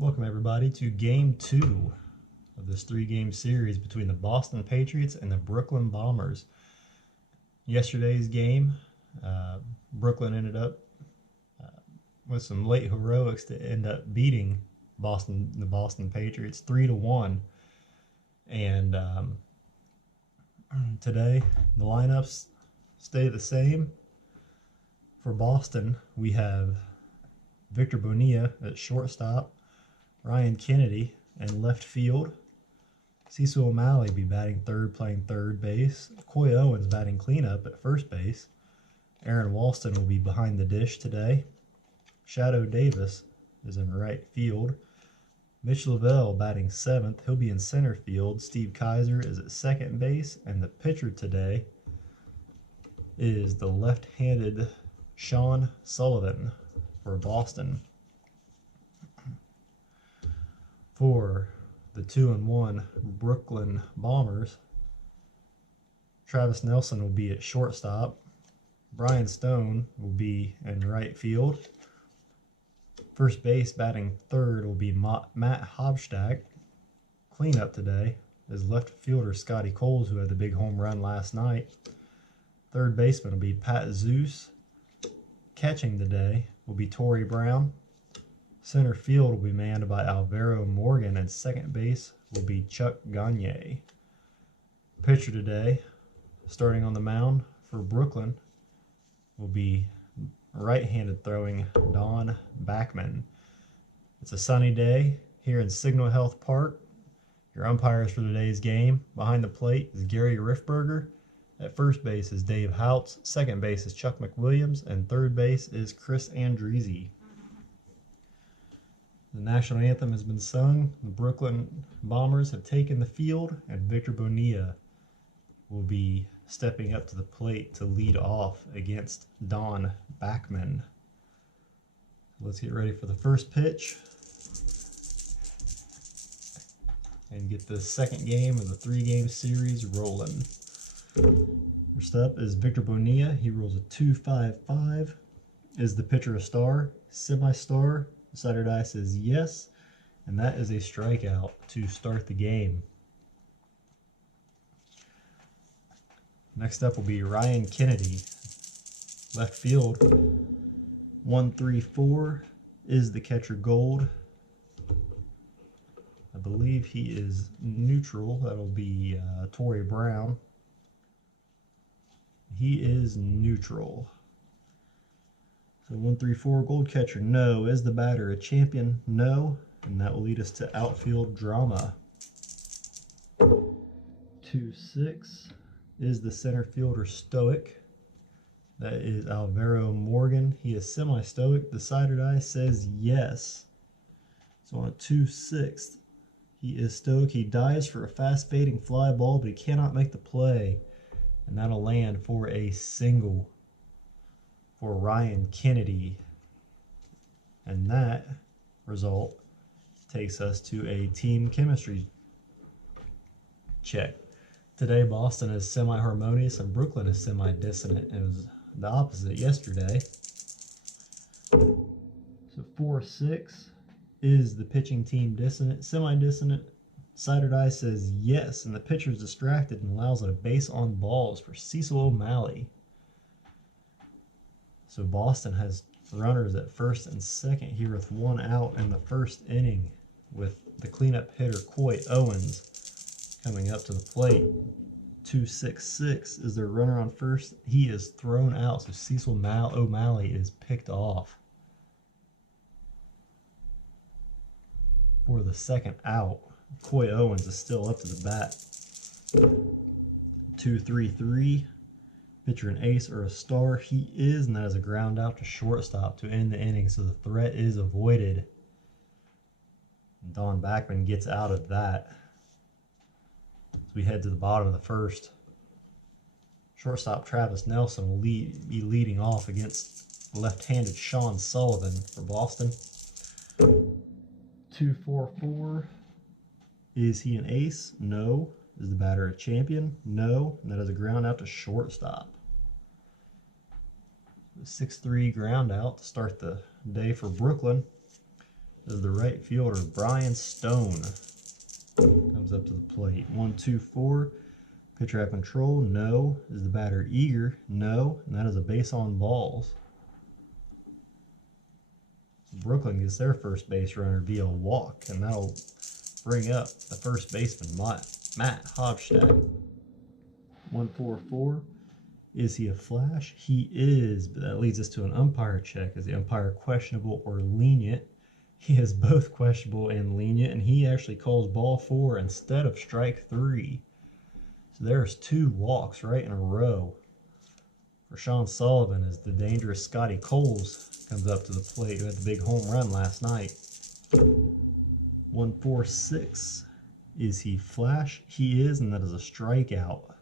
Welcome everybody to game 2 of this 3-game series between the Boston Patriots and the Brooklyn Bombers. Yesterday's game, Brooklyn ended up with some late heroics to end up beating the Boston Patriots 3-1. And today the lineups stay the same. For Boston, we have Victor Bonilla at shortstop, Ryan Kennedy in left field, Cecil O'Malley be batting third, playing third base, Coy Owens batting cleanup at first base, Aaron Walston will be behind the dish today, Shadow Davis is in right field, Mitch Lavelle batting seventh, he'll be in center field, Steve Kaiser is at second base, and the pitcher today is the left-handed Sean Sullivan for Boston. For the 2-1 Brooklyn Bombers, Travis Nelson will be at shortstop. Brian Stone will be in right field. First base batting third will be Matt Hobstack. Cleanup today is left fielder Scotty Coles, who had the big home run last night. Third baseman will be Pat Zeus. Catching today will be Torrey Brown. Center field will be manned by Alvaro Morgan, and second base will be Chuck Gagne. Pitcher today, starting on the mound for Brooklyn, will be right-handed throwing Donn Backman. It's a sunny day here in Signal Health Park. Your umpires for today's game, behind the plate is Gary Riffberger. At first base is Dave Houts. Second base is Chuck McWilliams. And third base is Chris Andreezy. The national anthem has been sung. The Brooklyn Bombers have taken the field, and Victor Bonilla will be stepping up to the plate to lead off against Donn Backman. Let's get ready for the first pitch and get the second game of the 3-game series rolling. First up is Victor Bonilla. He rolls a 2.55. Is the pitcher a star? Semi-star? Decider die says yes, and that is a strikeout to start the game. Next up will be Ryan Kennedy. Left field, 1-3-4. Is the catcher gold? I believe he is neutral. That'll be Torrey Brown. He is neutral. So 1-3-4, gold catcher, no. Is the batter a champion? No. And that will lead us to outfield drama. 2-6. Is the center fielder stoic? That is Alvaro Morgan. He is semi-stoic. Decider die says yes. So on a 2-6, he is stoic. He dives for a fast-fading fly ball, but he cannot make the play. And that'll land for a single for Ryan Kennedy. And that result takes us to a team chemistry check. Today, Boston is semi-harmonious and Brooklyn is semi-dissonant. It was the opposite yesterday. So 4-6, is the pitching team dissonant, semi-dissonant? Decider die says yes, and the pitcher is distracted and allows a base on balls for Cecil O'Malley. So Boston has runners at first and second here with one out in the first inning, with the cleanup hitter Coy Owens coming up to the plate. 2-6-6 is their runner on first. He is thrown out, so Cecil O'Malley is picked off for the second out. Coy Owens is still up to the bat. 2-3-3. Pitcher an ace or a star? He is, and that is a ground out to shortstop to end the inning, so the threat is avoided. Donn Backman gets out of that. As we head to the bottom of the first, shortstop Travis Nelson will be leading off against left-handed Sean Sullivan for Boston. 2-4-4. Is he an ace? No. Is the batter a champion? No. And that is a ground out to shortstop. 6-3 ground out to start the day for Brooklyn. is the right fielder, Brian Stone. Comes up to the plate. 1, 2, 4. Pitcher at control, no. Is the batter eager? No. And that is a base on balls. Brooklyn gets their first base runner via walk, and that'll bring up the first baseman, Matt Hobstack. 1, 4, 4. Is he a flash? He is, but that leads us to an umpire check. Is the umpire questionable or lenient? He is both questionable and lenient, and he actually calls ball 4 instead of strike 3. So there's 2 walks right in a row. For Sean Sullivan, as the dangerous Scotty Coles comes up to the plate, who had the big home run last night. 1, 4, 6. Is he flash? He is, and that is a strikeout.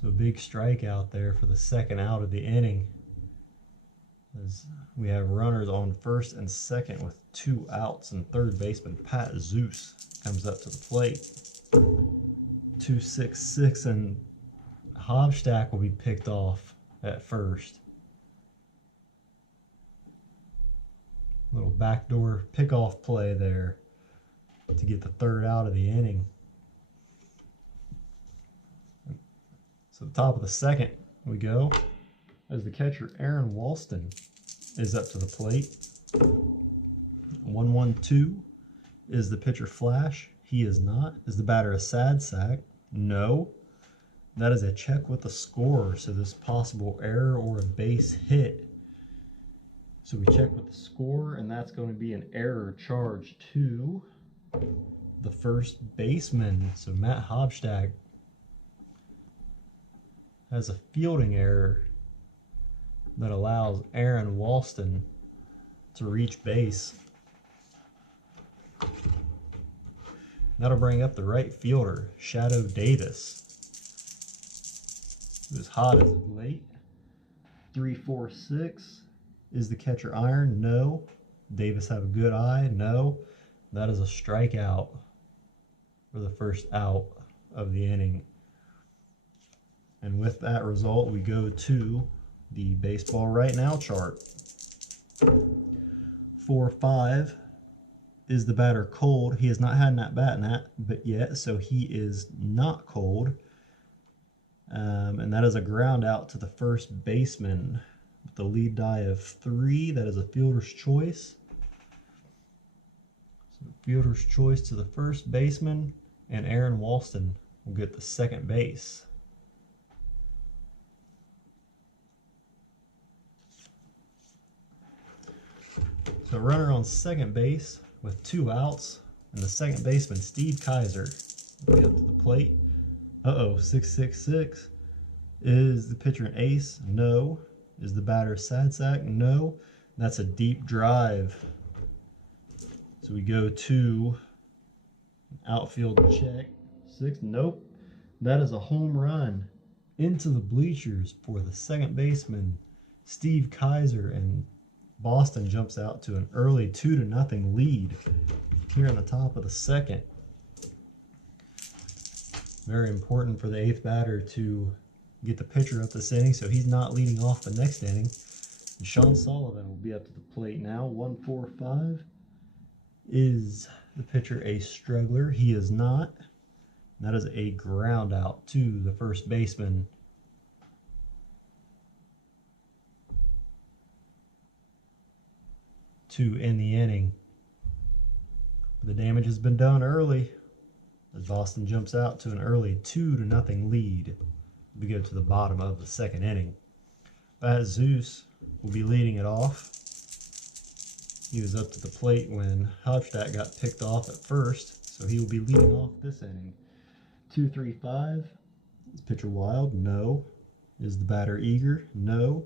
So a big strikeout there for the second out of the inning. As we have runners on first and second with 2 outs, and third baseman Pat Zeus comes up to the plate. 2, 6, 6, and Hobstack will be picked off at first. Little backdoor pickoff play there to get the third out of the inning. So the top of the second we go as the catcher Aaron Walston is up to the plate. 1, 1, 2. Is the pitcher flash? He is not. Is the batter a sad sack? No. That is a check with the scorer, so this possible error or a base hit. So we check with the scorer, and that's going to be an error charge to the first baseman. So Matt Hobstack has a fielding error that allows Aaron Walston to reach base. That'll bring up the right fielder, Shadow Davis, who is hot as of late. 3, 4, 6. Is the catcher iron? No. Davis have a good eye? No. That is a strikeout for the first out of the inning. And with that result, we go to the baseball right now chart. 4, 5. Is the batter cold? He has not had an at-bat yet, so he is not cold. And that is a ground out to the first baseman with the lead die of 3. That is a fielder's choice. So fielder's choice to the first baseman, and Aaron Walston will get the second base. So runner on second base with 2 outs, and the second baseman, Steve Kaiser, will be up to the plate. 6, 6, 6. Is the pitcher an ace? No. Is the batter a sad sack? No. That's a deep drive. So we go to outfield check. 6. Nope. That is a home run into the bleachers for the second baseman, Steve Kaiser, and Boston jumps out to an early 2-0 lead here in the top of the second. Very important for the 8th batter to get the pitcher up this inning, so he's not leading off the next inning. And Sean Sullivan will be up to the plate now. 1, 4, 5. Is the pitcher a struggler? He is not. That is a ground out to the first baseman. To end the inning. The damage has been done early as Boston jumps out to an early 2-0 lead. We go to the bottom of the second inning. Pat Zeus will be leading it off. He was up to the plate when Hobstack got picked off at first, so he will be leading off this inning. 2, 3, 5. Is pitcher wild? No. Is the batter eager? No.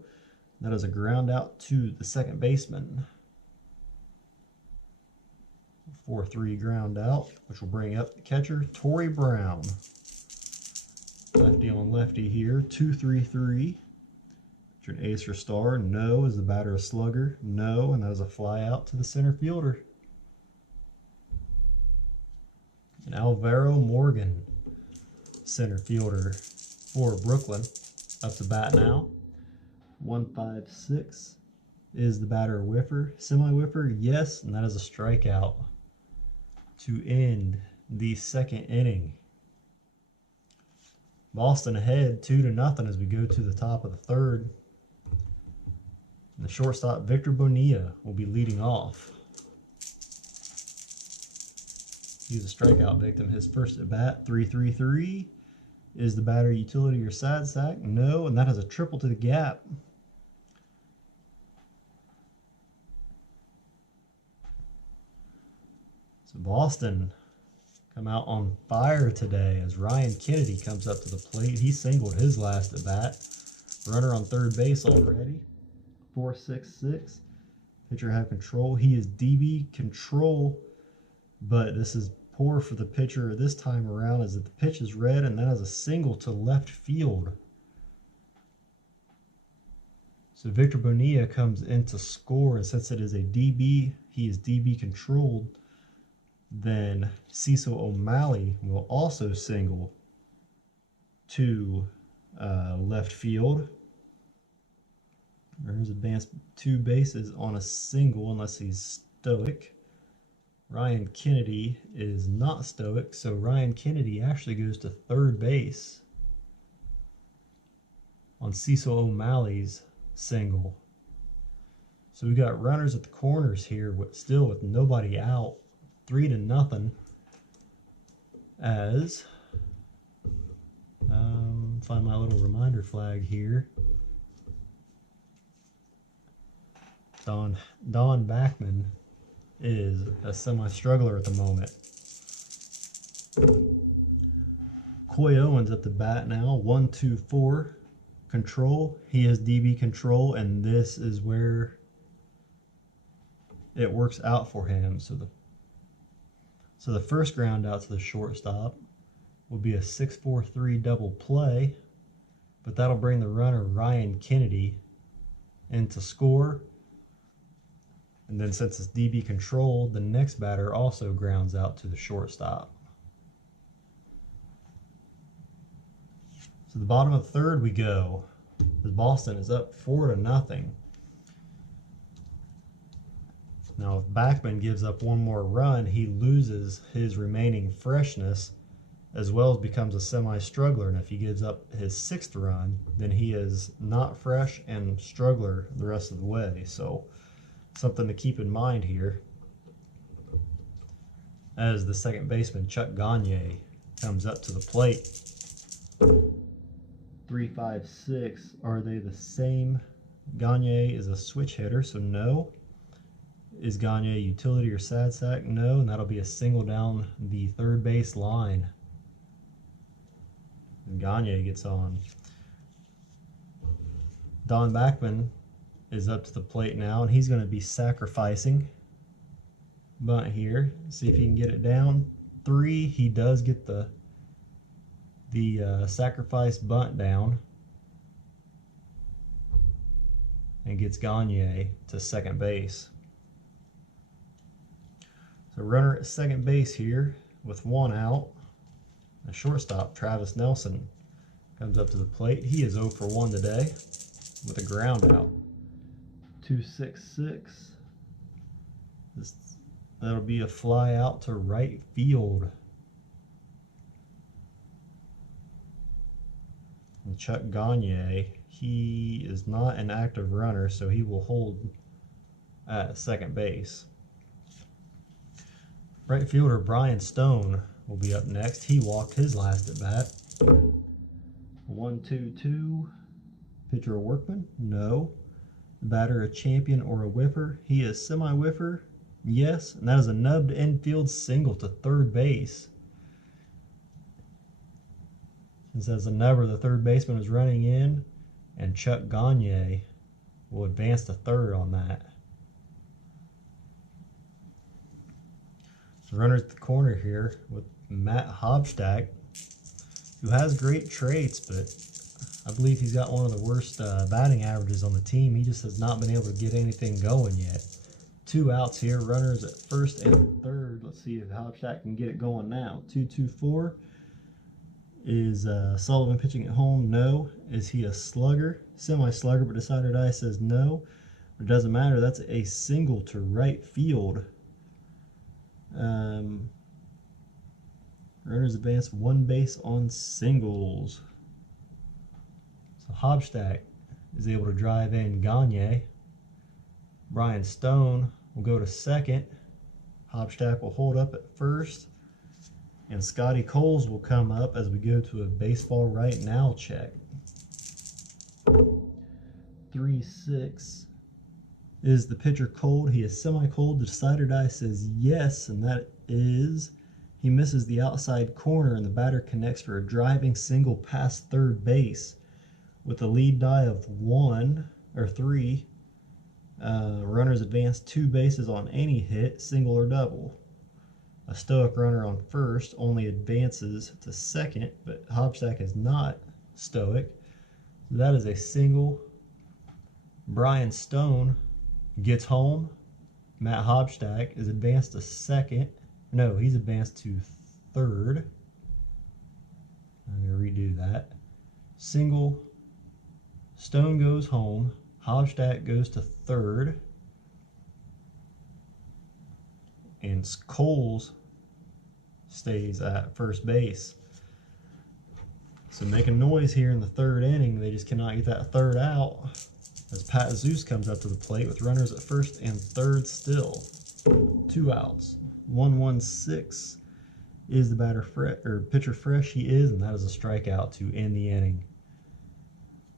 That is a ground out to the second baseman. 4-3 ground out, which will bring up the catcher, Torrey Brown. Lefty on lefty here. 2, 3, 3. Is an ace or star? No. Is the batter a slugger? No. And that is a fly out to the center fielder. And Alvaro Morgan, center fielder for Brooklyn, up to bat now. 1, 5, 6. Is the batter a whiffer? Semi-whiffer? Yes, and that is a strikeout to end the second inning. Boston ahead 2-0 as we go to the top of the third. And the shortstop, Victor Bonilla, will be leading off. He's a strikeout victim. His first at bat, 3-3-3. Is the batter utility or sad sack? No, and that has a triple to the gap. So Boston come out on fire today as Ryan Kennedy comes up to the plate. He singled his last at bat. Runner on third base already. 4-6-6. Pitcher have control. He is DB control, but this is poor for the pitcher this time around as the pitch is red, and that is a single to left field. So Victor Bonilla comes in to score, and since it is a DB, he is DB controlled, then Cecil O'Malley will also single to left field. Runners advance 2 bases on a single unless he's stoic. Ryan Kennedy is not stoic, so Ryan Kennedy actually goes to third base on Cecil O'Malley's single. So we got runners at the corners here, still with nobody out, 3-0. As find my little reminder flag here. Donn Backman is a semi-struggler at the moment. Coy Owens at the bat now, 1-2-4 control. He has DB control, and this is where it works out for him. So the first ground out to the shortstop will be a 6-4-3 double play, but that'll bring the runner Ryan Kennedy in to score. And then since it's DB controlled, the next batter also grounds out to the shortstop. So the bottom of the third we go. As Boston is up 4-0. Now if Backman gives up one more run, he loses his remaining freshness as well as becomes a semi-struggler. And if he gives up his 6th run, then he is not fresh and struggler the rest of the way. So something to keep in mind here as the second baseman, Chuck Gagne, comes up to the plate. 3-5-6. Are they the same? Gagne is a switch hitter, so no. Is Gagne utility or sad sack? No, and that'll be a single down the third base line. And Gagne gets on. Donn Backman is up to the plate now, and he's going to be sacrificing. Bunt here. See if he can get it down. 3. He does get the sacrifice bunt down and gets Gagne to second base. So runner at second base here with 1 out. The shortstop, Travis Nelson, comes up to the plate. He is 0 for 1 today with a ground out. 2-6-6. That'll be a fly out to right field. And Chuck Gagne, he is not an active runner, so he will hold at second base. Right fielder Brian Stone will be up next. He walked his last at bat. 1-2-2. Pitcher a workman? No. The batter a champion or a whiffer? He is semi-whiffer? Yes. And that is a nubbed infield single to third base. Since as a nubber, the third baseman is running in, and Chuck Gagne will advance to third on that. The runner at the corner here with Matt Hobstack, who has great traits, but I believe he's got one of the worst batting averages on the team. He just has not been able to get anything going yet. 2 outs here, runners at first and third. Let's see if Hobstack can get it going now. 2-2-4. Is Sullivan pitching at home? No. Is he a slugger? Semi-slugger, but Decider Die says no. It doesn't matter. That's a single to right field. Runners advance one base on singles. So Hobstack is able to drive in Gagne. Brian Stone will go to second. Hobstack will hold up at first. And Scotty Coles will come up as we go to a baseball right now check. 3-6. Is the pitcher cold? He is semi-cold. The decider die says yes, and that is, he misses the outside corner, and the batter connects for a driving single past third base. With a lead die of 3, runners advance 2 bases on any hit, single or double. A stoic runner on first only advances to second, but Hobstack is not stoic. So that is a single. Brian Stone gets home. Matt Hobstack is advanced to second. No, he's advanced to third. I'm going to redo that. Single. Stone goes home. Hobstack goes to third. And Coles stays at first base. So making noise here in the third inning. They just cannot get that third out. As Pat Zeus comes up to the plate with runners at first and third still. 2 outs. 1-1-6. Is the batter pitcher fresh? He is, and that is a strikeout to end the inning.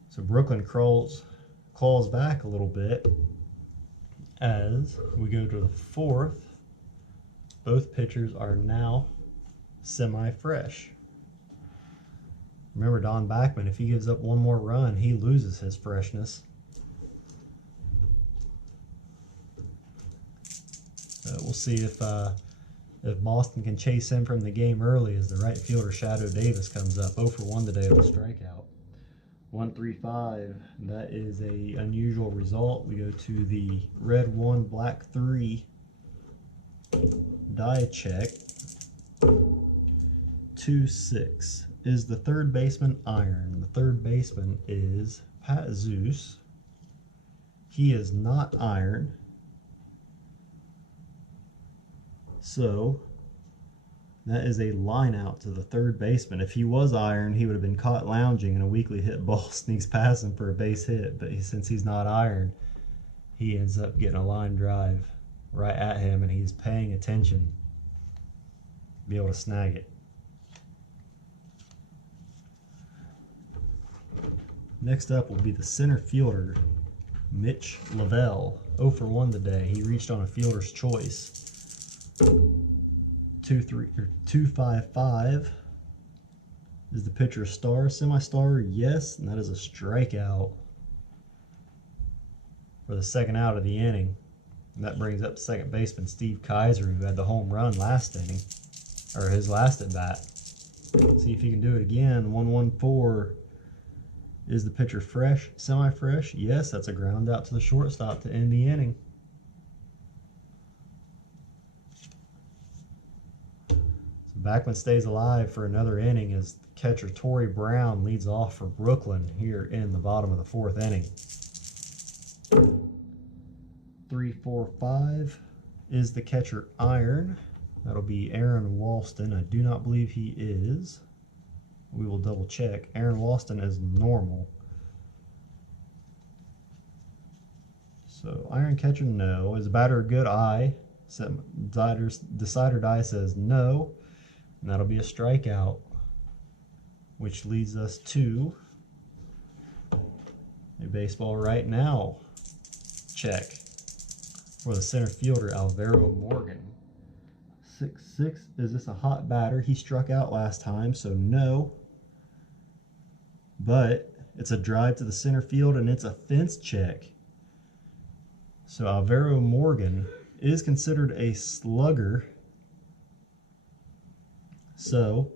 So Brooklyn claws back a little bit as we go to the 4th. Both pitchers are now semi-fresh. Remember Donn Backman, if he gives up one more run, he loses his freshness. We'll see if Boston can chase him from the game early as the right fielder Shadow Davis comes up. 0 for 1 today with a strikeout. 1-3-5. That is a unusual result. We go to the red 1, black 3 die check. 2-6. Is the third baseman iron? The third baseman is Pat Zeus. He is not iron. So that is a line out to the third baseman. If he was iron, he would have been caught lounging and a weakly hit ball sneaks past him for a base hit. But since he's not iron, he ends up getting a line drive right at him, and he's paying attention to be able to snag it. Next up will be the center fielder, Mitch Lavelle. 0 for 1 today. He reached on a fielder's choice. 2-5-5. Is the pitcher a star? Semi-star? Yes, and that is a strikeout for the second out of the inning. And that brings up second baseman Steve Kaiser, who had the home run last inning, or his last at bat. See if he can do it again. 1-1-4. Is the pitcher fresh? Semi-fresh? Yes, that's a ground out to the shortstop to end the inning. Backman stays alive for another inning as catcher Torrey Brown leads off for Brooklyn here in the bottom of the 4th inning. 3-4-5. Is the catcher iron? That'll be Aaron Walston. I do not believe he is. We will double check. Aaron Walston is normal. So iron catcher, no. Is the batter a good eye? Decider die says no. And that'll be a strikeout, which leads us to a baseball right now check for the center fielder, Alvaro Morgan. 6-6. Is this a hot batter? He struck out last time, so no. But it's a drive to the center field, and it's a fence check. So Alvaro Morgan is considered a slugger. So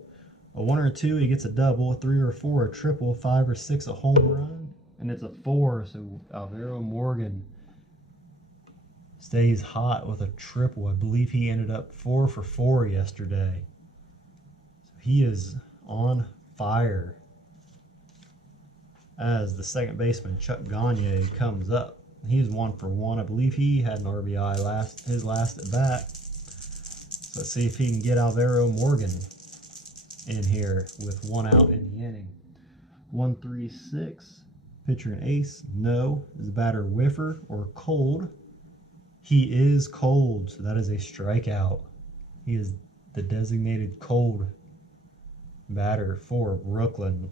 a 1 or a 2, he gets a double. A 3 or a 4, a triple. 5 or 6, a home run. And it's a 4, so Alvaro Morgan stays hot with a triple. I believe he ended up 4 for 4 yesterday. So he is on fire as the second baseman Chuck Gagne comes up He is 1 for 1. I believe he had an RBI his last at bat. So let's see if he can get Alvaro Morgan in here with 1 out in the inning. 1-3-6. Pitcher and ace. No. Is the batter whiffer or cold? He is cold, so that is a strikeout. He is the designated cold batter for Brooklyn.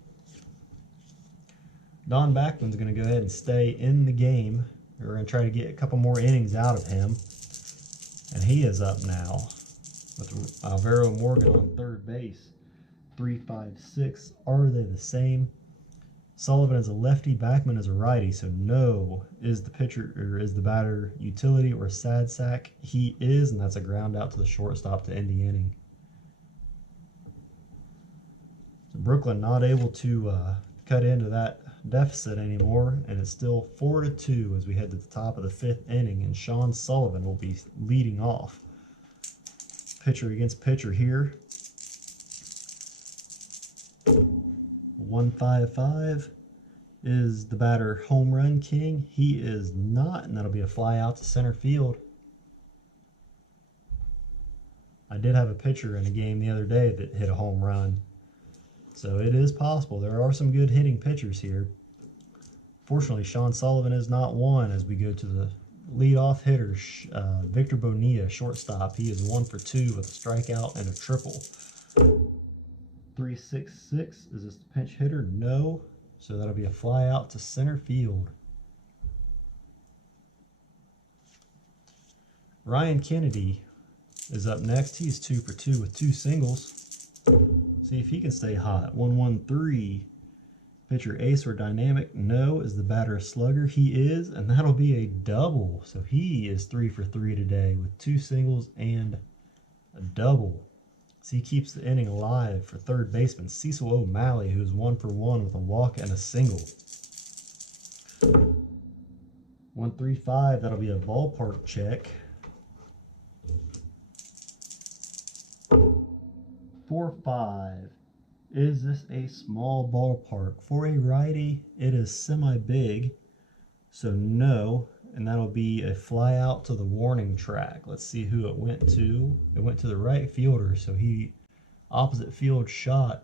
Donn Backman's going to go ahead and stay in the game. We're going to try to get a couple more innings out of him. And he is up now with Alvaro Morgan on third base. 3-5-6. Are they the same? Sullivan is a lefty, Backman is a righty, so no. Is the pitcher or is the batter utility or sad sack? He is, and that's a ground out to the shortstop to end the inning. So Brooklyn not able to cut into that deficit anymore, and it's still 4-2 as we head to the top of the 5th inning, and Sean Sullivan will be leading off. Pitcher against pitcher here. 1-5-5. Is the batter home run king? He is not, and that'll be a fly out to center field. I did have a pitcher in a game the other day that hit a home run. So it is possible. There are some good hitting pitchers here. Fortunately, Sean Sullivan is not one as we go to the leadoff hitter, Victor Bonilla, shortstop. He is 1 for 2 with a strikeout and a triple. 3-6-6. Is this the pinch hitter? No. So that'll be a fly out to center field. Ryan Kennedy is up next. He's 2 for 2 with 2 singles. See if he can stay hot. 1-1-3. Pitcher ace or dynamic? No. Is the batter a slugger? He is, and that'll be a double. So he is 3 for 3 today with 2 singles and a double. So he keeps the inning alive for third baseman Cecil O'Malley, who's 1 for 1 with a walk and a single. 1-3-5. That'll be a ballpark check. 4-5. Is this a small ballpark? For a righty, it is semi-big, so no, and that'll be a fly out to the warning track. Let's see who it went to. It went to the right fielder, so he, opposite field shot,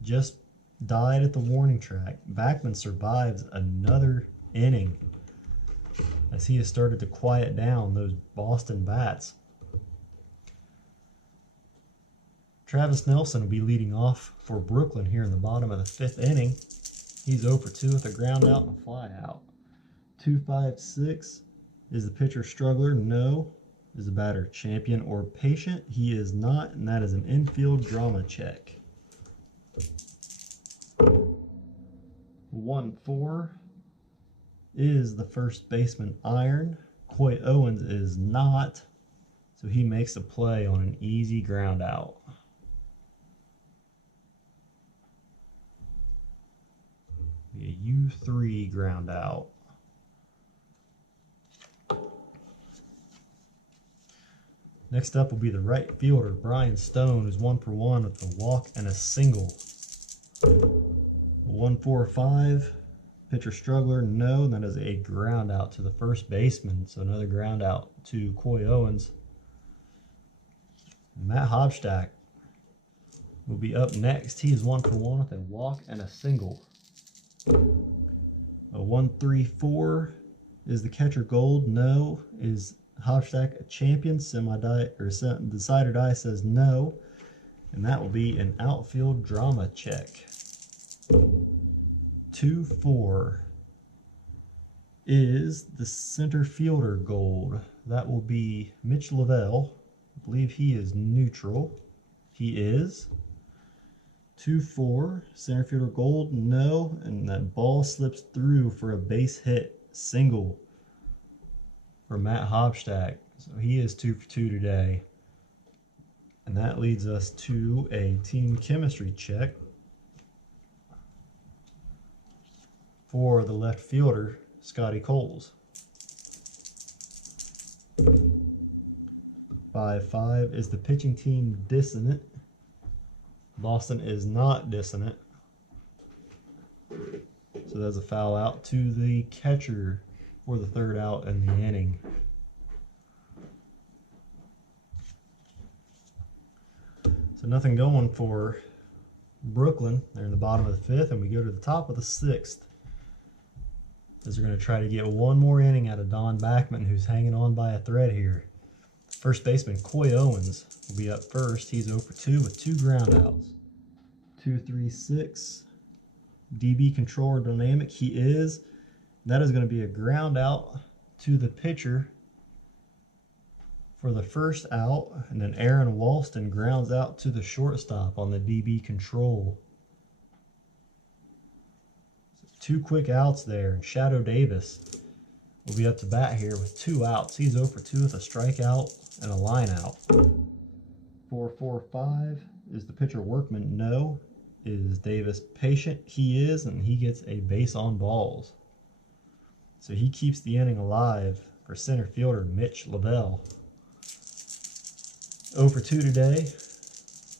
just died at the warning track. Backman survives another inning as he has started to quiet down those Boston bats. Travis Nelson will be leading off for Brooklyn here in the bottom of the 5th inning. He's 0 for 2 with a ground out and a fly out. 2-5-6. Is the pitcher struggler? No. Is the batter champion or patient? He is not, and that is an infield drama check. 1-4. Is the first baseman iron? Coy Owens is not, so he makes a play on an easy ground out. A U3 ground out. Next up will be the right fielder, Brian Stone, who's 1 for 1 with a walk and a single. 1-4-5. Pitcher struggler, no. That is a ground out to the first baseman. So another ground out to Coy Owens. Matt Hobstack will be up next. He is 1 for 1 with a walk and a single. A 1-3-4. Is the catcher gold? No. Is Hobstack a champion? Decide or die says no. And that will be an outfield drama check. 2-4. Is the center fielder gold? That will be Mitch Lavelle. I believe he is neutral. He is. 2-4. Center fielder gold? No. And that ball slips through for a base hit single for Matt Hobstack. So he is 2 for 2 today. And that leads us to a team chemistry check for the left fielder, Scotty Coles. 5-5. Is the pitching team dissonant? Boston is not dissonant. So that's a foul out to the catcher, for the third out in the inning. So nothing going for Brooklyn. They're in the bottom of the fifth, and we go to the top of the sixth, as they're going to try to get one more inning out of Donn Backman, who's hanging on by a thread here. First baseman Coy Owens will be up first. He's 0 for 2 with 2 ground outs. 2-3-6. DB controller dynamic. He is. That is going to be a ground out to the pitcher for the first out, and then Aaron Walston grounds out to the shortstop on the DB control. So 2 quick outs there, and Shadow Davis will be up to bat here with 2 outs. He's 0 for 2 with a strikeout and a line out. 4-4-5. Is the pitcher Workman? No. Is Davis patient? He is, and he gets a base on balls. So he keeps the inning alive for center fielder Mitch Lavelle. 0 for 2 today.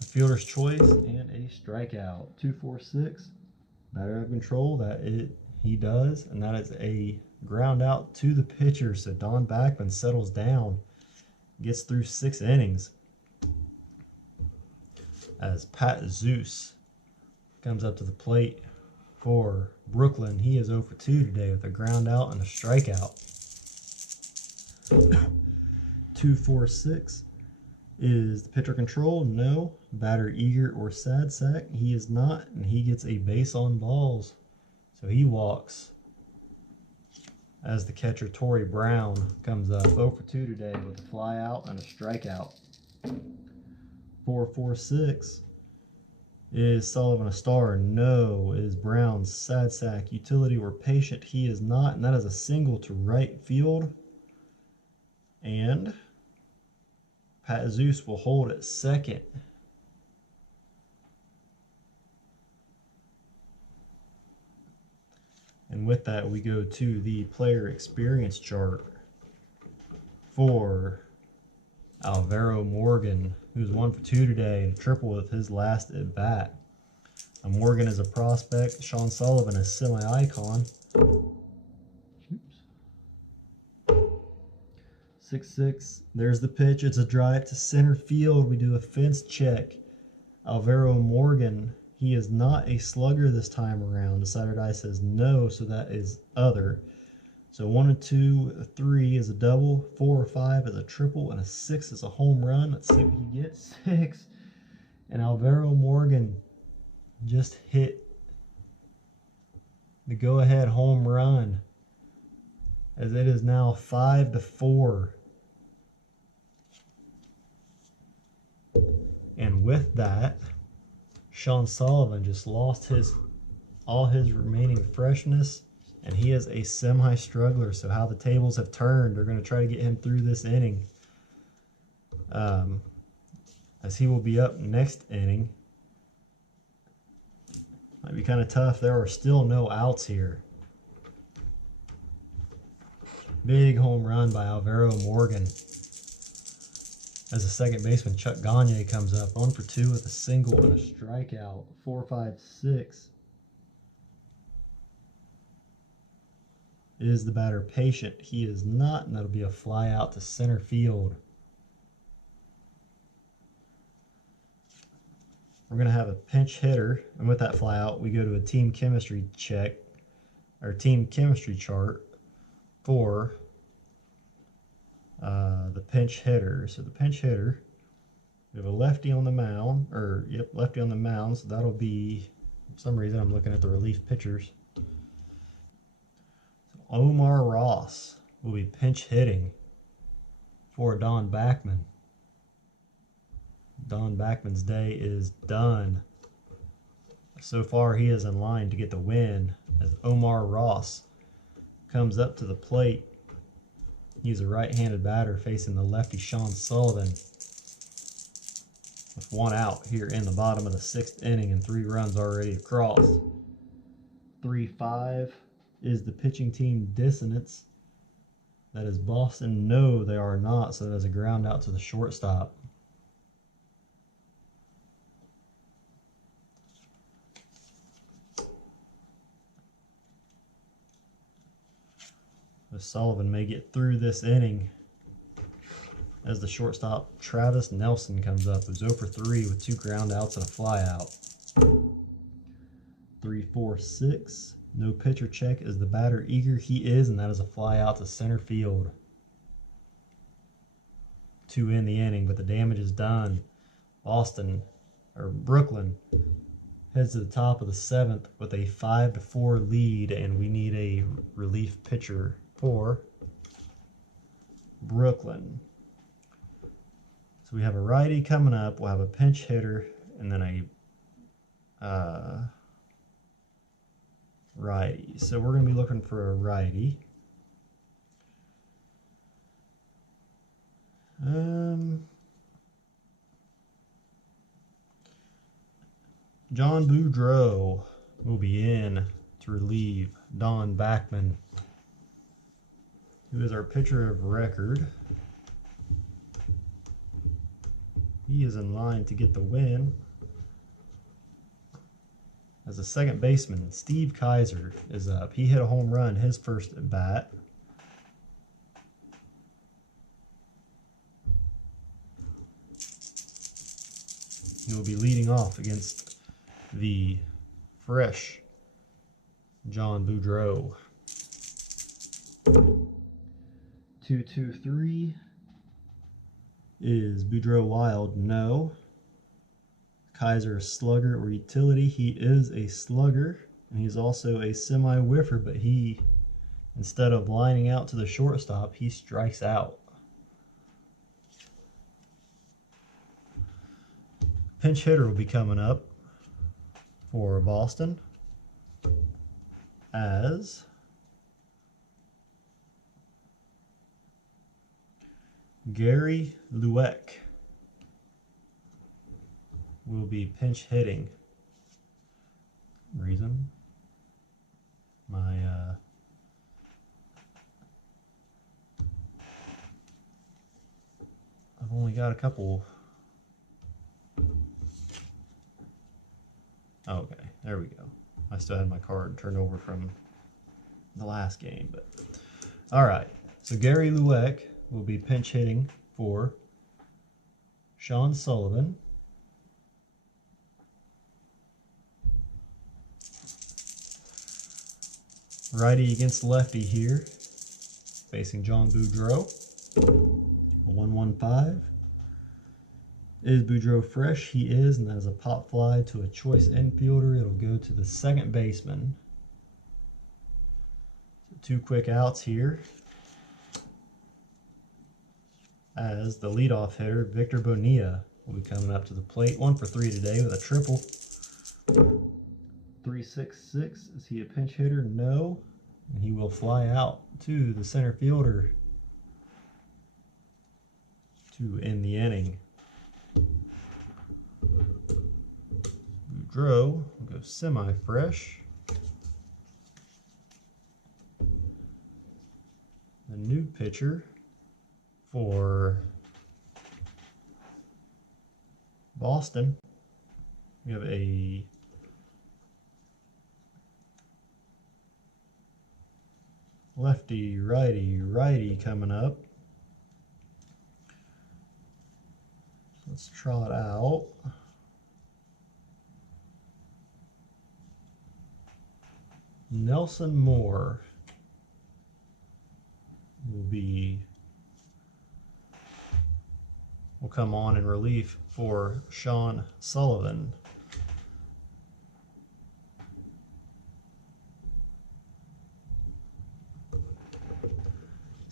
A fielder's choice and a strikeout. 2-4-6. Batter out of control. He does, and that is a ground out to the pitcher. So Donn Backman settles down, gets through 6 innings. As Pat Zeus comes up to the plate for Brooklyn. He is 0 for 2 today with a ground out and a strikeout. 2-4-6. Is the pitcher control? No. Batter eager or sad sack? He is not, and he gets a base on balls. So he walks as the catcher Torrey Brown comes up. 0 for 2 today with a fly out and a strikeout. 4-4-6. Is Sullivan a star? No. Is Brown sad sack, utility, or patient? He is not, and that is a single to right field. And Pat Zeus will hold at second. And with that, we go to the player experience chart for Alvaro Morgan, who's 1 for 2 today and triple with his last at bat. Morgan is a prospect. Sean Sullivan is semi-icon. 6-6. There's the pitch. It's a drive to center field. We do a fence check. Alvaro Morgan, he is not a slugger this time around. Decider die says no, so that is other. So 1 and 2, a 3 is a double, 4 or 5 is a triple, and a 6 is a home run. Let's see what he gets. 6. And Alvaro Morgan just hit the go-ahead home run, as it is now 5-4. And with that, Sean Sullivan just lost all his remaining freshness, and he is a semi-struggler. So how the tables have turned, they're going to try to get him through this inning, as he will be up next inning. Might be kind of tough. There are still no outs here. Big home run by Alvaro Morgan. As the second baseman Chuck Gagne comes up, 1 for 2 with a single and a strikeout. 4-5-6. Is the batter patient? He is not, and that'll be a fly out to center field. We're going to have a pinch hitter, and with that fly out, we go to a team chemistry check, or team chemistry chart for the pinch hitter. So the pinch hitter, we have a lefty on the mound, lefty on the mound, so that'll be, for some reason I'm looking at the relief pitchers. So Omar Ross will be pinch hitting for Donn Backman. Donn Backman's day is done. So far, he is in line to get the win as Omar Ross comes up to the plate. He's a right-handed batter facing the lefty Sean Sullivan. With 1 out here in the bottom of the 6th inning and 3 runs already across. 3-5 is the pitching team dissonance. That is Boston. No, they are not. So that is a ground out to the shortstop. The Sullivan may get through this inning as the shortstop Travis Nelson comes up, who's 0 for 3 with 2 ground outs and a fly out. 3-4-6. No pitcher check. Is the batter eager? He is, and that is a fly out to center field to end the inning, but the damage is done. Brooklyn heads to the top of the 7th with a 5-4 lead, and we need a relief pitcher for Brooklyn. So we have a righty coming up. We'll have a pinch hitter and then a righty. So we're going to be looking for a righty. John Boudreau will be in to relieve Donn Backman, who is our pitcher of record. He is in line to get the win. As a second baseman, Steve Kaiser is up. He hit a home run his first at bat. He will be leading off against the fresh John Boudreau. 2-2-3. Is Boudreau wild? No. Kaiser a slugger or utility? He is a slugger, and he's also a semi-whiffer, but he, instead of lining out to the shortstop, he strikes out. Pinch hitter will be coming up for Boston as Gary Lueck will be pinch hitting. Reason I've only got a couple. Okay, there we go. I still had my card turned over from the last game, but all right. So Gary Lueck will be pinch hitting for Sean Sullivan. Righty against lefty here, facing John Boudreau. A 1-1-5. Is Boudreau fresh? He is, and that is a pop fly to a choice infielder. It'll go to the second baseman. So 2 quick outs here. As the leadoff hitter, Victor Bonilla, will be coming up to the plate. 1 for 3 today with a triple. 3-6-6. Is he a pinch hitter? No. And he will fly out to the center fielder to end the inning. Boudreau will go semi-fresh. The new pitcher for Boston, we have a lefty, righty coming up. So let's trot out. Nelson Moore will come on in relief for Sean Sullivan.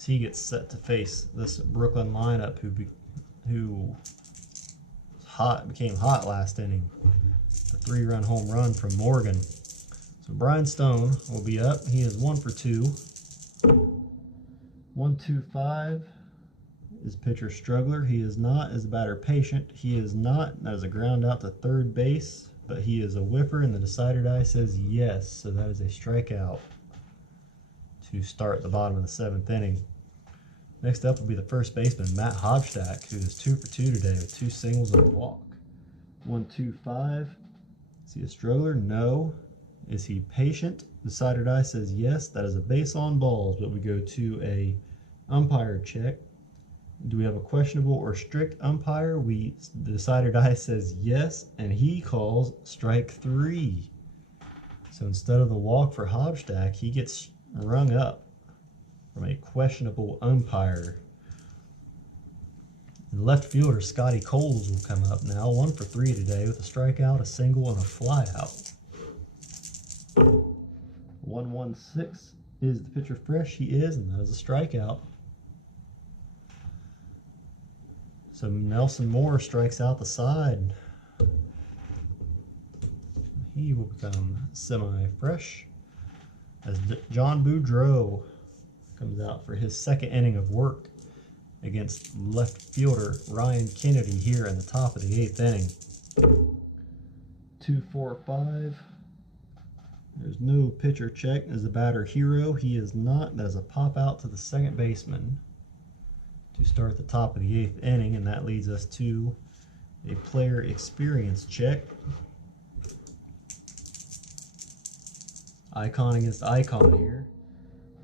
He gets set to face this Brooklyn lineup who became hot last inning. A 3-run home run from Morgan. So Brian Stone will be up. He is 1 for 2. 1-2-5 is pitcher Struggler. He is not. Is the batter Patient? He is not. That is a ground out to third base, but he is a whiffer, and the decider die says yes. So that is a strikeout to start the bottom of the 7th inning. Next up will be the first baseman, Matt Hobstack, who is 2 for 2 today with 2 singles and a walk. 1-2-5. Is he a struggler? No. Is he patient? The side or die says yes. That is a base on balls, but we go to a umpire check. Do we have a questionable or strict umpire? The side or die says yes, and he calls strike 3. So instead of the walk for Hobstack, he gets rung up from a questionable umpire. And left fielder Scotty Coles will come up now, 1 for 3 today with a strikeout, a single, and a flyout. 1-1-6. Is the pitcher fresh? He is, and that is a strikeout. So Nelson Moore strikes out the side. He will become semi-fresh as John Boudreau comes out for his second inning of work against left fielder Ryan Kennedy here in the top of the 8th inning. 2-4-5. There's no pitcher check. Is the batter hero? He is not. That is a pop out to the second baseman to start the top of the 8th inning, and that leads us to a player experience check. Icon against icon here.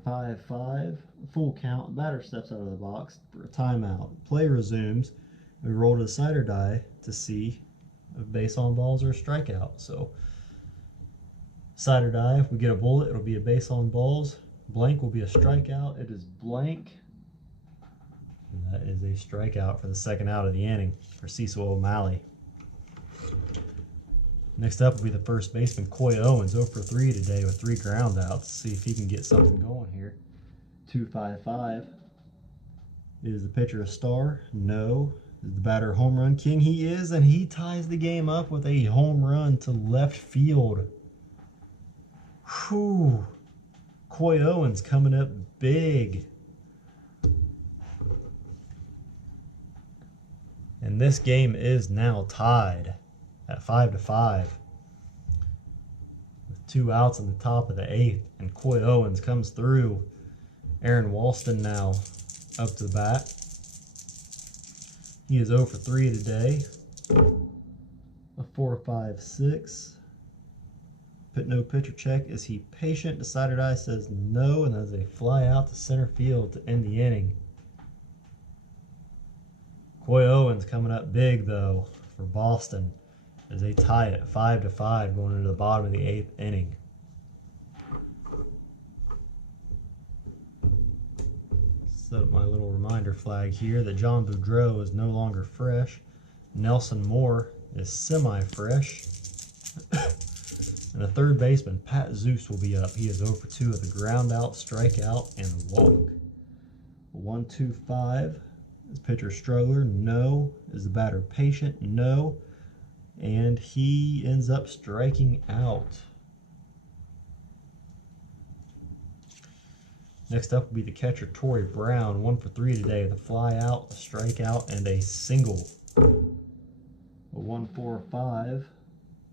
5-5, full count. Batter steps out of the box for a timeout. Play resumes. We roll to the side or die to see if base on balls or a strikeout. So side or die, if we get a bullet, it'll be a base on balls. Blank will be a strikeout. It is blank. And that is a strikeout for the second out of the inning for Cecil O'Malley. Next up will be the first baseman, Coy Owens, 0 for 3 today with 3 ground outs. See if he can get something going here. 2-5-5. Is the pitcher a star? No. Is the batter home run king? He is, and he ties the game up with a home run to left field. Whew. Coy Owens coming up big. And this game is now tied at 5-5 with 2 outs in the top of the 8th, and Coy Owens comes through. Aaron Walston now up to the bat. He is 0 for 3 today. A 4-5-6. No pitcher check. Is he patient? The side or die says no, and there's a fly out to center field to end the inning. Coy Owens coming up big though for Boston as they tie it at 5-5 going into the bottom of the 8th inning. Set up my little reminder flag here that John Boudreau is no longer fresh. Nelson Moore is semi-fresh. And the third baseman, Pat Zeus, will be up. He is 0 for 2 with a ground out, strikeout, and walk. 1-2-5. Is pitcher struggler? No. Is the batter patient? No. And he ends up striking out. Next up will be the catcher, Torrey Brown, 1 for 3 today with a fly out, a strikeout, and a single. 1-4-5.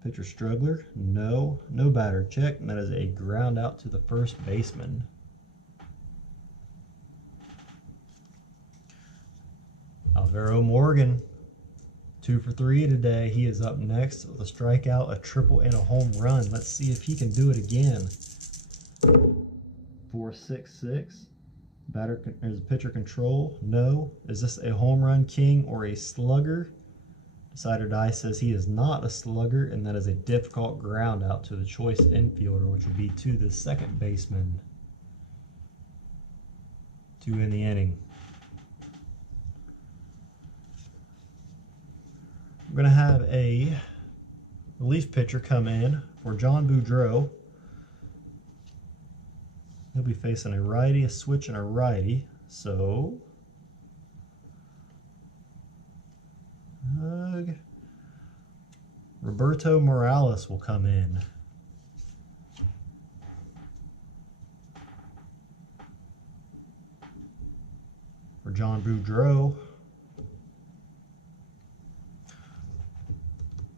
Pitcher struggler? No. No batter check, and that is a ground out to the first baseman. Alvaro Morgan, 2 for 3 today. He is up next with a strikeout, a triple, and a home run. Let's see if he can do it again. 4-6-6. Is pitcher control? No. Is this a home run king or a slugger? Side or die says he is not a slugger, and that is a difficult ground out to the choice infielder, which will be to the second baseman to end the inning. We're going to have a relief pitcher come in for John Boudreau. He'll be facing a righty, a switch, and a righty. So Roberto Morales will come in. For John Boudreau.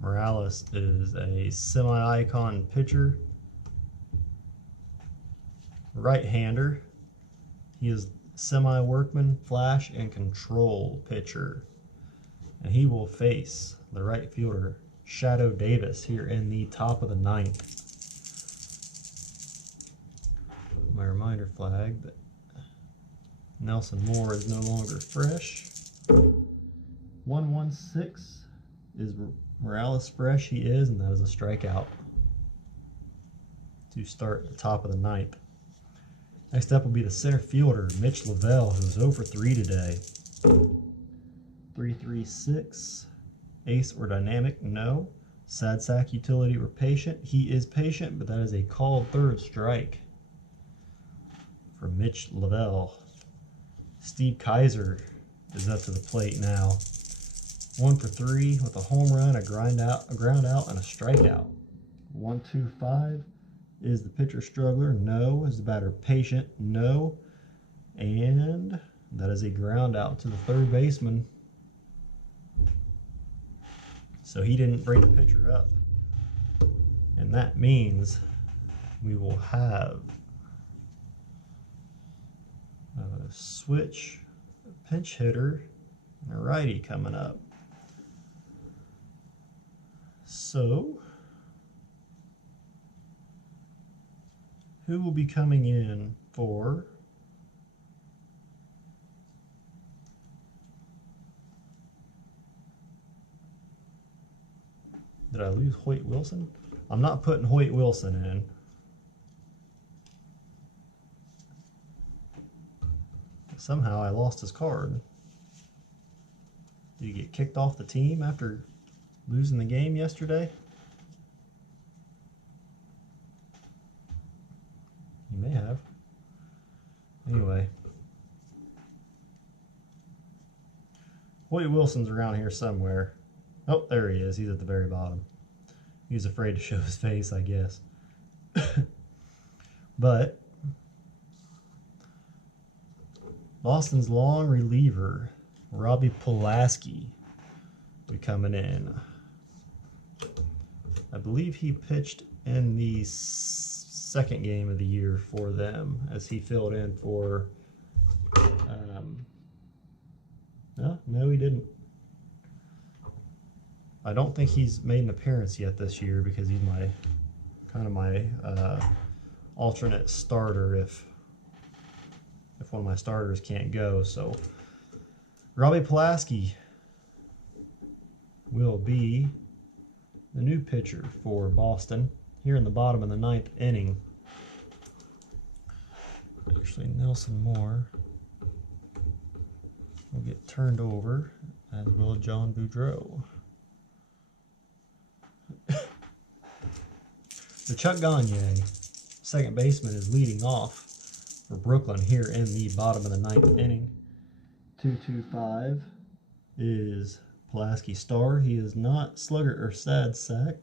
Morales is a semi-icon pitcher. Right-hander. He is semi-workman, flash, and control pitcher. And he will face the right fielder, Shadow Davis, here in the top of the 9th. reminder flag that Nelson Moore is no longer fresh. 1-1-6 is Morales fresh? He is, and that is a strikeout to start the top of the ninth. Next up will be the center fielder, Mitch Lavelle, who's 0 for 3 today. 3-3-6. Ace or dynamic? No. Sad sack, utility, or patient? He is patient, but that is a called third strike for Mitch Lavelle. Steve Kaiser is up to the plate now. 1 for 3 with a home run, a ground out, and a strikeout. 1-2-5. Is the pitcher struggler? No. Is the batter patient? No. And that is a ground out to the third baseman. So he didn't bring the pitcher up. And that means we will have a switch, a pinch hitter, and a righty coming up. So, who will be coming in for Did I lose Hoyt Wilson? I'm not putting Hoyt Wilson in. Somehow I lost his card. Did he get kicked off the team after losing the game yesterday? He may have. Anyway. Hoyt Wilson's around here somewhere. Oh, there he is. He's at the very bottom. He's afraid to show his face, I guess. But Boston's long reliever, Robbie Pulaski, will be coming in. I believe he pitched in the second game of the year for them as he filled in for no, he didn't. I don't think he's made an appearance yet this year because he's my alternate starter if one of my starters can't go. So Robbie Pulaski will be the new pitcher for Boston here in the bottom of the ninth inning. Actually, Nelson Moore will get turned over, as will John Boudreau. The Chuck Gagne, second baseman, is leading off for Brooklyn here in the bottom of the ninth inning. 2-2-5 is Pulaski star. He is not slugger or sad sack.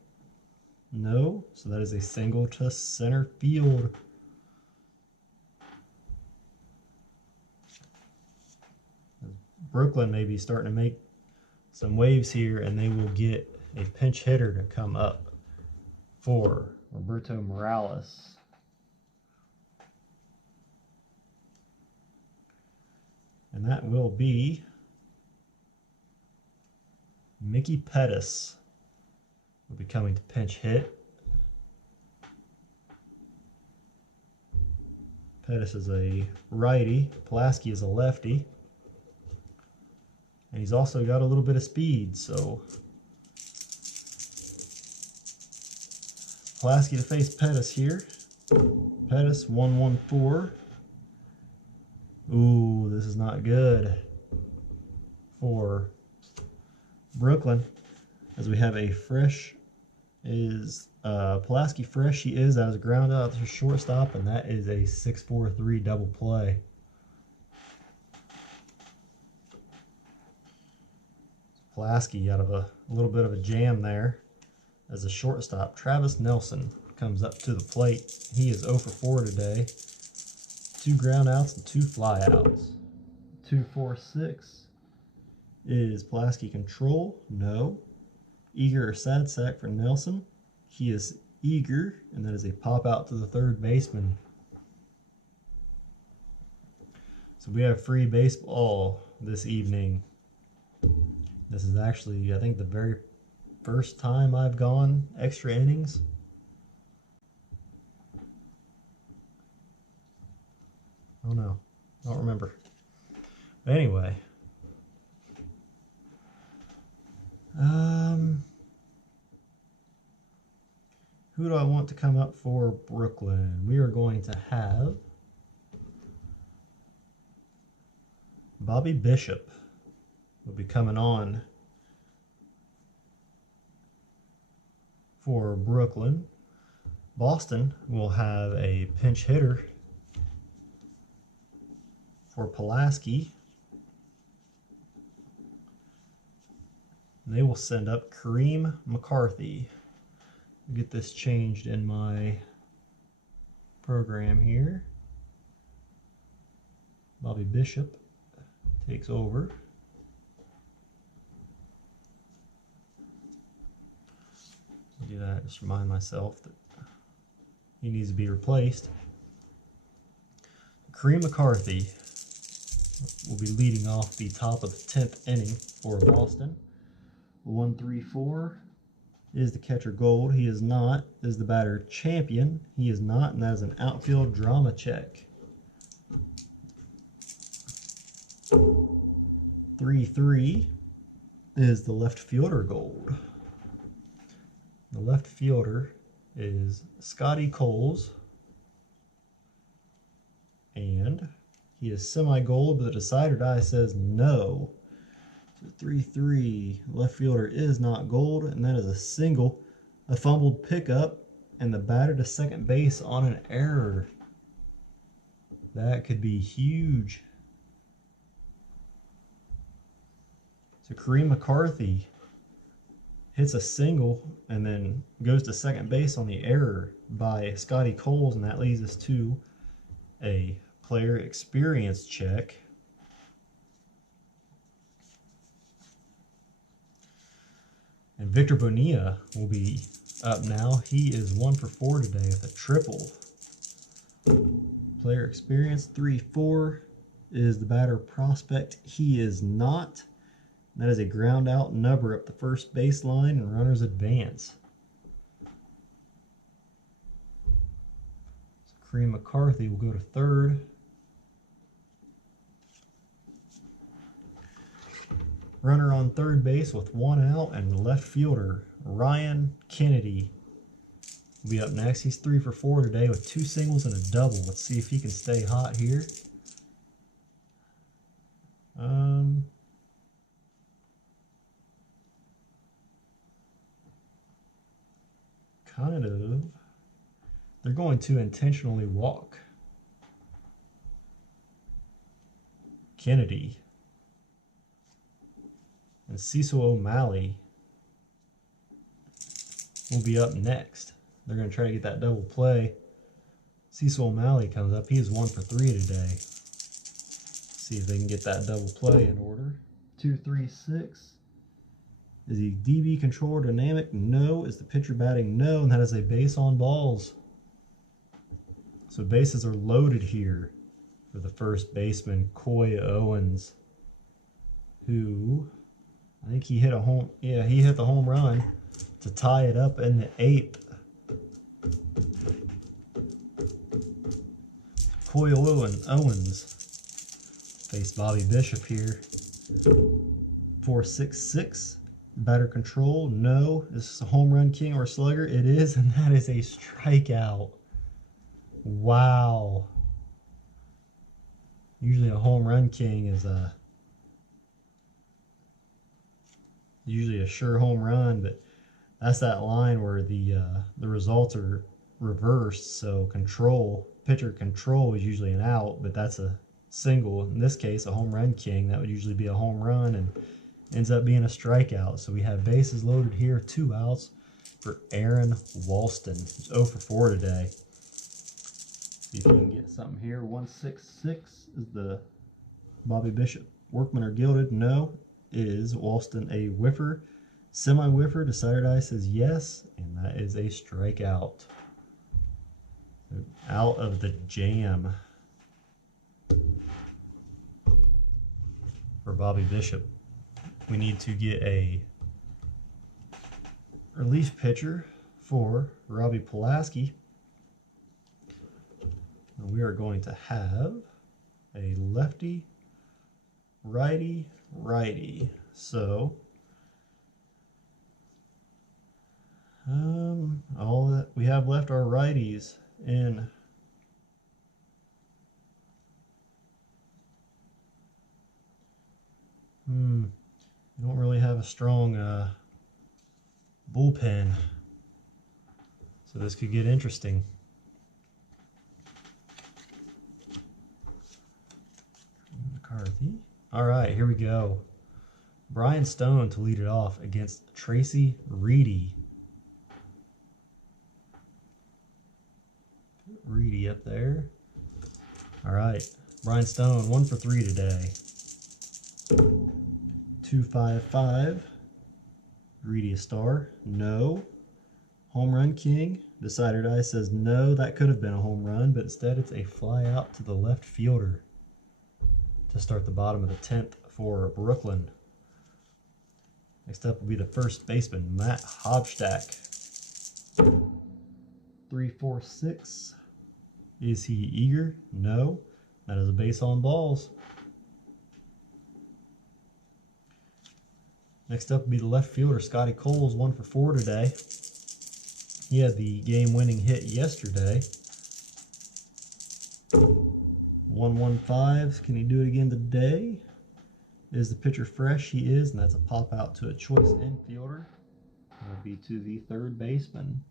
No, so that is a single to center field. Brooklyn may be starting to make some waves here, and they will get a pinch hitter to come up for Roberto Morales. And that will be Mickey Pettis will be coming to pinch hit. Pettis is a righty. Pulaski is a lefty. And he's also got a little bit of speed, so Pulaski to face Pettis here. Pettis, 1-1-4. Ooh, this is not good for Brooklyn, as we have a fresh, is Pulaski fresh? He is. That is a ground out to shortstop, and that is a 6-4-3 double play. Pulaski out of a little bit of a jam there as a shortstop. Travis Nelson comes up to the plate. He is 0 for 4 today. 2 ground outs and 2 fly outs. 2-4-6 is Pulaski control? No. Eager or sad sack for Nelson? He is eager, and that is a pop out to the third baseman. So we have free baseball this evening. This is actually, I think, the very first time I've gone extra innings. don't know. I don't remember. But anyway. Who do I want to come up for Brooklyn? We are going to have Bobby Bishop will be coming on for Brooklyn. Boston will have a pinch hitter for Pulaski. They will send up Kareem McCarthy. I'll get this changed in my program here. Bobby Bishop takes over. I'll do that, just remind myself that he needs to be replaced. Kareem McCarthy will be leading off the top of the 10th inning for Boston. 1-3-4 is the catcher Gold. He is not. Is the batter Champion. He is not, and that is an outfield drama check. 3-3 is the left fielder Gold. The left fielder is Scotty Coles, and he is semi-gold, but the decider die says no. So 3-3, left fielder is not gold, and that is a single, a fumbled pickup, and the batter to second base on an error. That could be huge. So Kareem McCarthy hits a single and then goes to second base on the error by Scotty Coles, and that leads us to a player experience check. And Victor Bonilla will be up now. He is 1-for-4 today with a triple. Player experience 3-4 is the batter prospect. He is not. That is a ground out nubber up the first baseline, and runners advance. So Kareem McCarthy will go to third. Runner on third base with one out, and the left fielder Ryan Kennedy will be up next. He's 3-for-4 today with 2 singles and a double. Let's see if he can stay hot here. Kind of. They're going to intentionally walk Kennedy. And Cecil O'Malley will be up next. They're going to try to get that double play. Cecil O'Malley comes up. He is 1-for-3 today. See if they can get that double play in order. 2-3-6. Is he DB control or dynamic? No. Is the pitcher batting? No. And that is a base on balls. So bases are loaded here for the first baseman, Coy Owens, who I think he hit a home. Yeah, he hit the home run to tie it up in the 8th. Coy Owens face Bobby Bishop here. 4-6-6. Batter control, no. Is this a home run king or slugger? It is, and that is a strikeout. Wow. Usually a home run king is usually a sure home run, but that's that line where the results are reversed. So pitcher control is usually an out, but that's a single. In this case, a home run king, that would usually be a home run, and ends up being a strikeout. So we have bases loaded here, 2 outs for Aaron Walston, who's 0-for-4 today. See if you can get something here. 1-6-6 is the Bobby Bishop. Workmen are gilded. No. Is Walston a whiffer? Semi-whiffer. Decider die says yes, and that is a strikeout. Out of the jam for Bobby Bishop. We need to get a relief pitcher for Robbie Pulaski. And we are going to have a lefty, righty, righty. So all that we have left are righties in I don't really have a strong bullpen, so this could get interesting. McCarthy. All right, here we go. Brian Stone to lead it off against Tracy Reedy. Reedy up there. All right, Brian Stone, 1 for 3 today. 255. Reedy a star. No. Home Run King. Decider Die says no, that could have been a home run, but instead it's a fly out to the left fielder to start the bottom of the 10th for Brooklyn. Next up will be the first baseman, Matt Hobstack. 346. Is he eager? No. That is a base on balls. Next up will be the left fielder, Scotty Coles, 1 for 4 today. He had the game-winning hit yesterday. 115. Can he do it again today? Is the pitcher fresh? He is, and that's a pop out to a choice infielder. That'll be to the third baseman.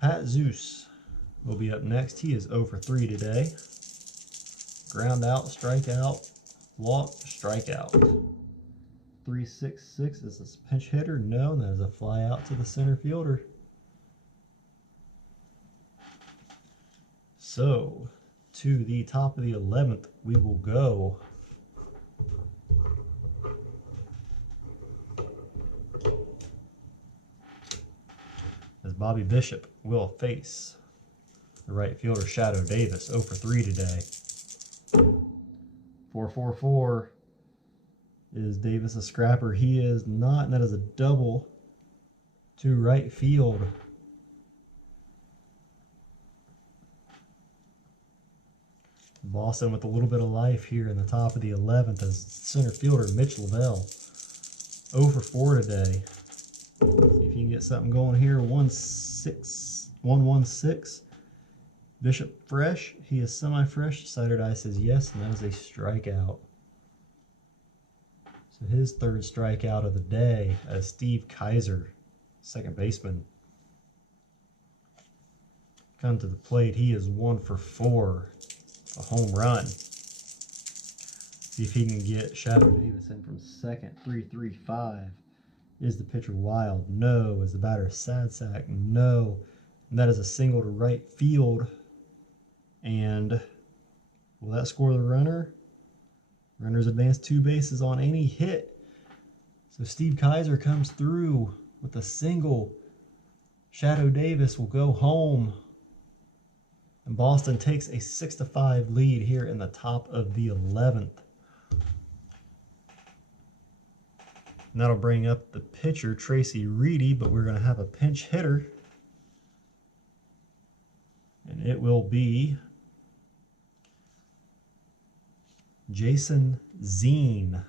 Pat Zeus will be up next. He is 0 for 3 today. Ground out, strikeout, walk, strikeout. 366 is a pinch hitter. No, and that is a fly out to the center fielder. So, to the top of the 11th, we will go. As Bobby Bishop will face the right fielder, Shadow Davis, 0 for 3 today. 444. Is Davis a scrapper? He is not, and that is a double to right field. Boston with a little bit of life here in the top of the 11th as center fielder Mitch Lavelle. 0 for 4 today. See if you can get something going here. 116. Bishop fresh. He is semi-fresh. Cider Die says yes, and that is a strikeout. So his third strikeout of the day as Steve Kaiser, second baseman. Come to the plate. He is 1 for 4. A home run. See if he can get Shadow Davis in from second. 335. Is the pitcher wild? No. Is the batter Sad Sack? No. And that is a single to right field. And will that score the runner? Runners advance 2 bases on any hit. So Steve Kaiser comes through with a single. Shadow Davis will go home. And Boston takes a 6-5 lead here in the top of the 11th. And that'll bring up the pitcher, Tracy Reedy, but we're going to have a pinch hitter. And it will be Jason Zine.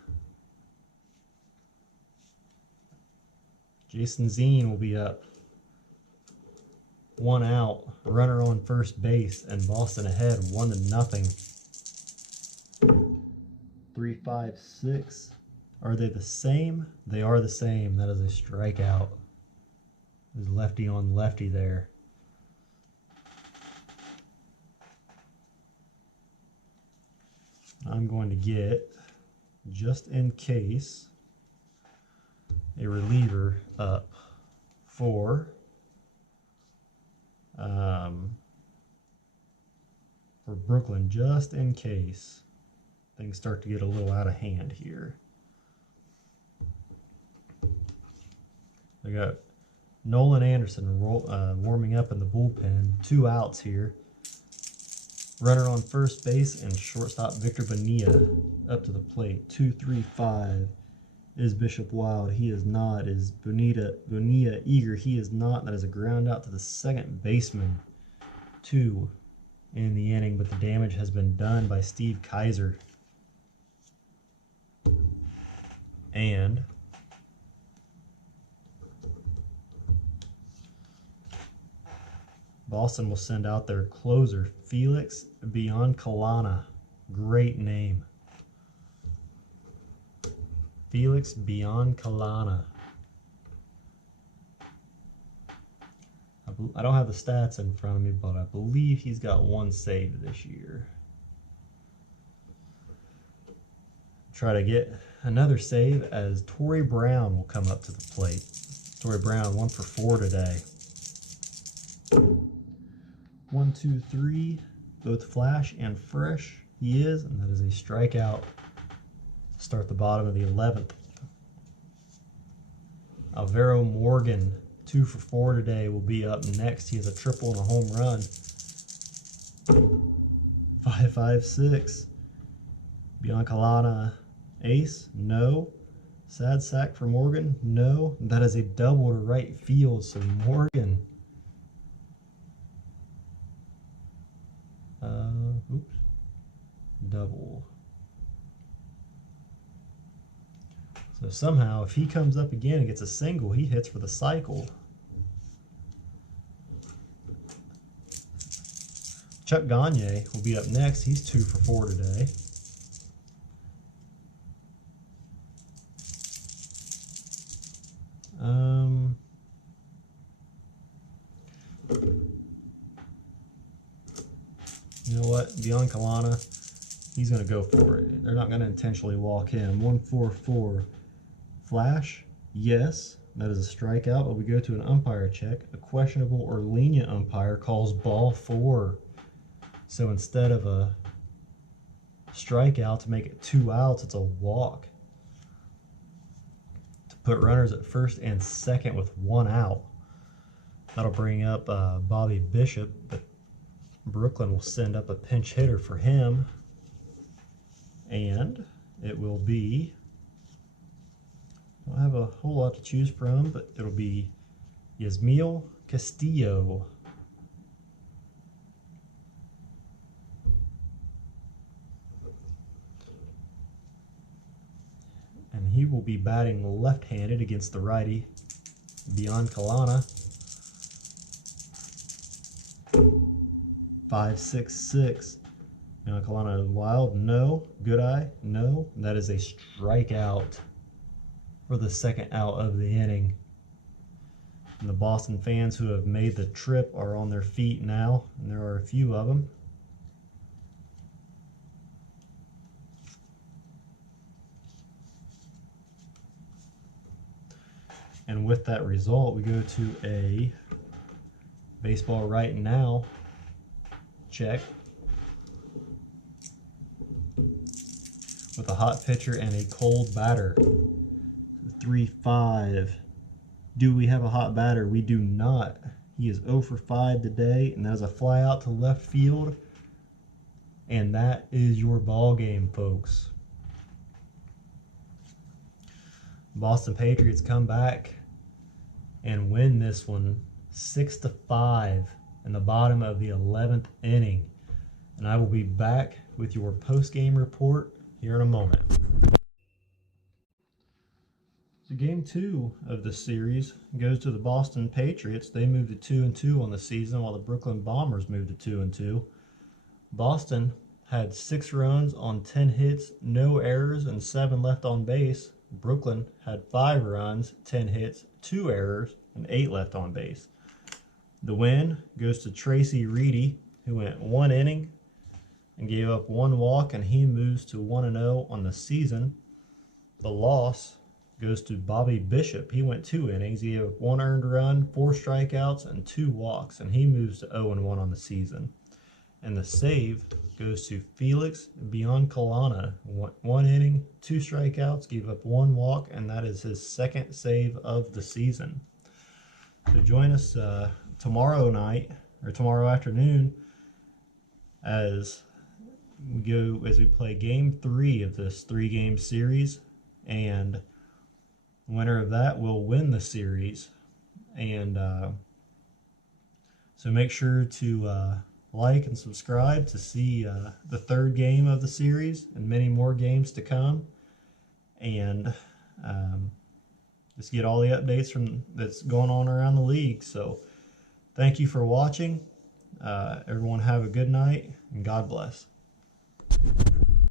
Jason Zine will be up. 1 out, runner on first base, and Boston ahead 1-0. 356. Are they the same? They are the same. That is a strikeout. There's lefty on lefty there. I'm going to get, just in case, a reliever up for Brooklyn, just in case things start to get a little out of hand here. We got Nolan Anderson warming up in the bullpen. 2 outs here. Runner on first base and shortstop Victor Bonilla up to the plate. 2-3-5. Is Bishop Wild? He is not. Is Bonita eager? He is not. That is a ground out to the second baseman. 2 in the inning, but the damage has been done by Steve Kaiser. And Boston will send out their closer, Felix Biancalana. Great name. Felix Biancalana. I don't have the stats in front of me, but I believe he's got 1 save this year. Try to get another save as Torrey Brown will come up to the plate. Torrey Brown 1 for 4 today. 1, 2, 3, both flash and fresh. He is, and that is a strikeout. Start the bottom of the 11th. Alvaro Morgan, 2 for 4 today, will be up next. He has a triple and a home run. 5-5-6. Biancalana, ace? No. Sad sack for Morgan? No. That is a double to right field, so Morgan. Oops. Double. So somehow, if he comes up again and gets a single, he hits for the cycle. Chuck Gagne will be up next. He's 2 for 4 today. You know what? Biancalana, he's going to go for it. They're not going to intentionally walk him. 1-4-4. Flash, yes. That is a strikeout, but we go to an umpire check. A questionable or lenient umpire calls ball 4. So instead of a strikeout to make it 2 outs, it's a walk. To put runners at first and second with 1 out. That'll bring up Bobby Bishop, but Brooklyn will send up a pinch hitter for him. And it will be, I don't have a whole lot to choose from, but it'll be Yasmiel Castillo. And he will be batting left-handed against the righty, Biancalana. 5-6-6. Biancalana is wild. No. Good eye. No. That is a strikeout for the second out of the inning. And the Boston fans who have made the trip are on their feet now, and there are a few of them. And with that result, we go to a baseball right now check with a hot pitcher and a cold batter. 3-5. Do we have a hot batter? We do not. He is 0 for 5 today, and that is a fly out to left field. And that is your ball game, folks. Boston Patriots come back and win this one 6-5 in the bottom of the 11th inning. And I will be back with your post-game report here in a moment. So game 2 of the series goes to the Boston Patriots. They moved to 2-2 on the season, while the Brooklyn Bombers moved to 2-2. Boston had 6 runs on 10 hits, no errors, and 7 left on base. Brooklyn had 5 runs, 10 hits, 2 errors, and 8 left on base. The win goes to Tracy Reedy, who went 1 inning and gave up 1 walk, and he moves to 1-0 on the season. The loss goes to Bobby Bishop. He went 2 innings. He gave up 1 earned run, 4 strikeouts, and 2 walks, and he moves to 0-1 on the season. And the save goes to Felix Biancalana. 1 inning, 2 strikeouts, gave up 1 walk, and that is his 2nd save of the season. So join us tomorrow night or tomorrow afternoon as we play game 3 of this 3-game series, and The winner of that will win the series. And so make sure to like and subscribe to see the third game of the series and many more games to come. And just get all the updates that's going on around the league. So thank you for watching. Everyone have a good night, and God bless.